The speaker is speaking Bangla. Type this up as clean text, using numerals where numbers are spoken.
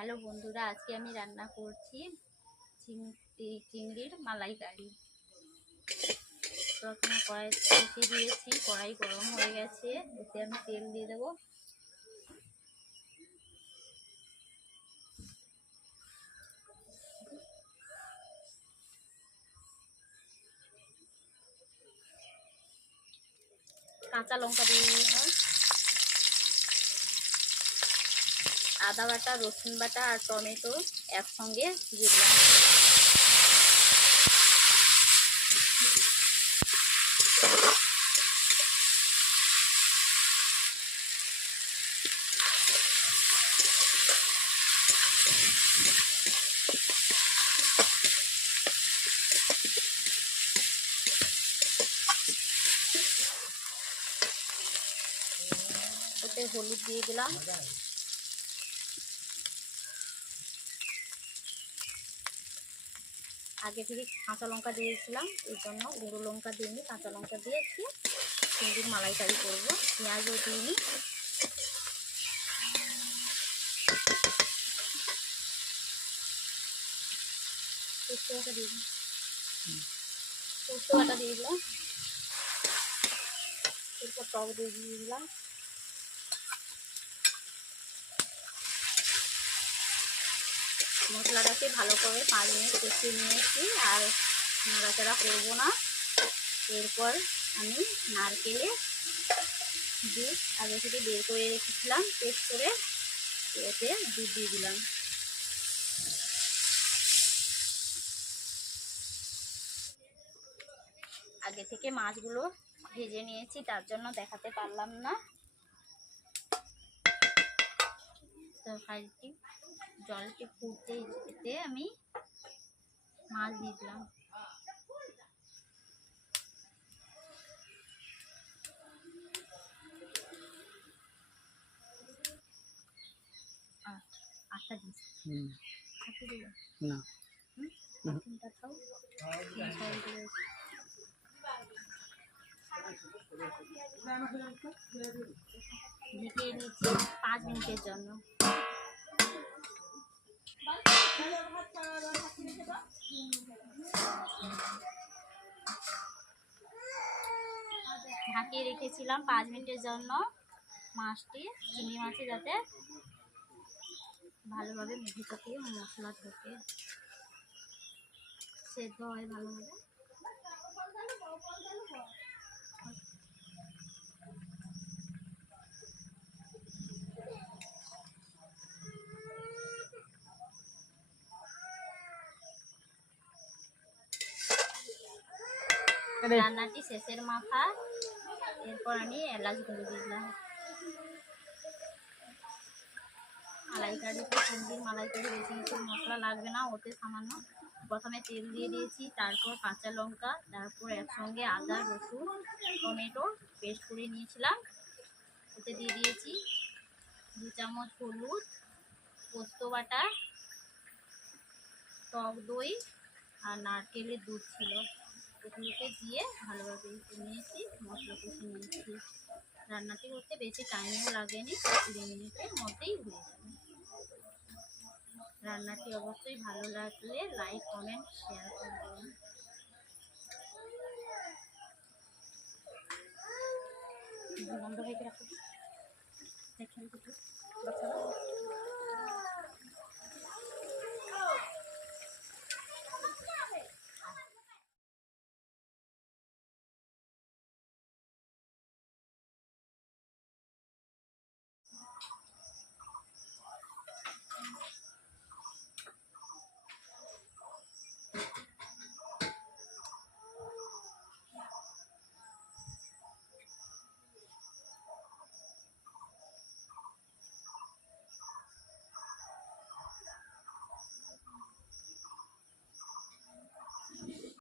হ্যালো বন্ধুরা, আজকে আমি রান্না করছি চিংড়ির মালাইকারি। প্রথমে কড়াই বসিয়ে দিয়েছি, কড়াই গরম হয়ে গেছে, এতে আমি তেল দিয়ে দেবো। কাঁচা লঙ্কা দিয়ে দিলাম, আদা বাটা, রসুন বাটা আর টমেটো একসঙ্গে দিয়ে দিলাম। ওতে হলুদ দিয়ে দিলাম, আগে থেকে কাঁচা লঙ্কা দিয়েছিলাম, এই জন্য গুঁড়ো লঙ্কা দিইনি, কাঁচা লঙ্কা দিয়েছি। চিংড়ির মালাইকারি করবো, পেঁয়াজও দিইনি। পোস্ত বাটা দিয়ে দিলাম, পোস্ত বাটা দিয়ে দিলাম, এরপর টক দিয়ে দিলাম। মশলাটাকে ভালো করে 5 মিনিট কষিয়ে নিয়েছি, আর নাড়াচাড়া করবো না। এরপর আমি নারকেলে দুধ আগে থেকে বের করে রেখেছিলাম পেস্ট করে, এতে দুধ দিয়ে দিলাম। আগে থেকে মাছগুলো ভেজে নিয়েছি, তার জন্য দেখাতে পারলাম না। তরকারিটি জলটি ফুটতে যেতে আমি মাছ দিয়ে দিলাম। আটটা দিচ্ছি না, তিনটা খাও, ঢেকে নিচ্ছি 5 মিনিটের জন্য। ঢাকিয়ে রেখেছিলাম 5 মিনিটের জন্য, মাছটি চিংড়ি মাছে যাতে ভালোভাবে ভিতর থেকে মশলা ঢোকে, সেদ্ধ হয় ভালোভাবে। রান্নাটি শেষের মাথা, এরপর আমি এলাচ গুঁড়ো দিলাম। মালাইকারিতে চিংড়ির মালাইকারি বেশি কিছু মশলা লাগবে না, ওতে সামান্য প্রথমে তেল দিয়ে দিয়েছি, তারপর কাঁচা লঙ্কা, তারপর একসঙ্গে আদা, রসুন, টমেটো পেস্ট করে নিয়েছিলাম, ওতে দিয়ে দিয়েছি 2 চামচ হলুদ, পোস্ত বাটা, টক দই আর নারকেলের দুধ ছিল, ওগুলোকে দিয়ে ভালোভাবে নিয়েছি, মশলা কষে নিয়েছি। রান্নাটি করতে বেশি টাইমও লাগেনি, 20 মিনিটের মধ্যেই হয়ে যাবে। রান্নাটি অবশ্যই ভালো লাগলে লাইক, কমেন্ট, শেয়ার করবেন। বন্ধ হয়ে রাখো, দেখেন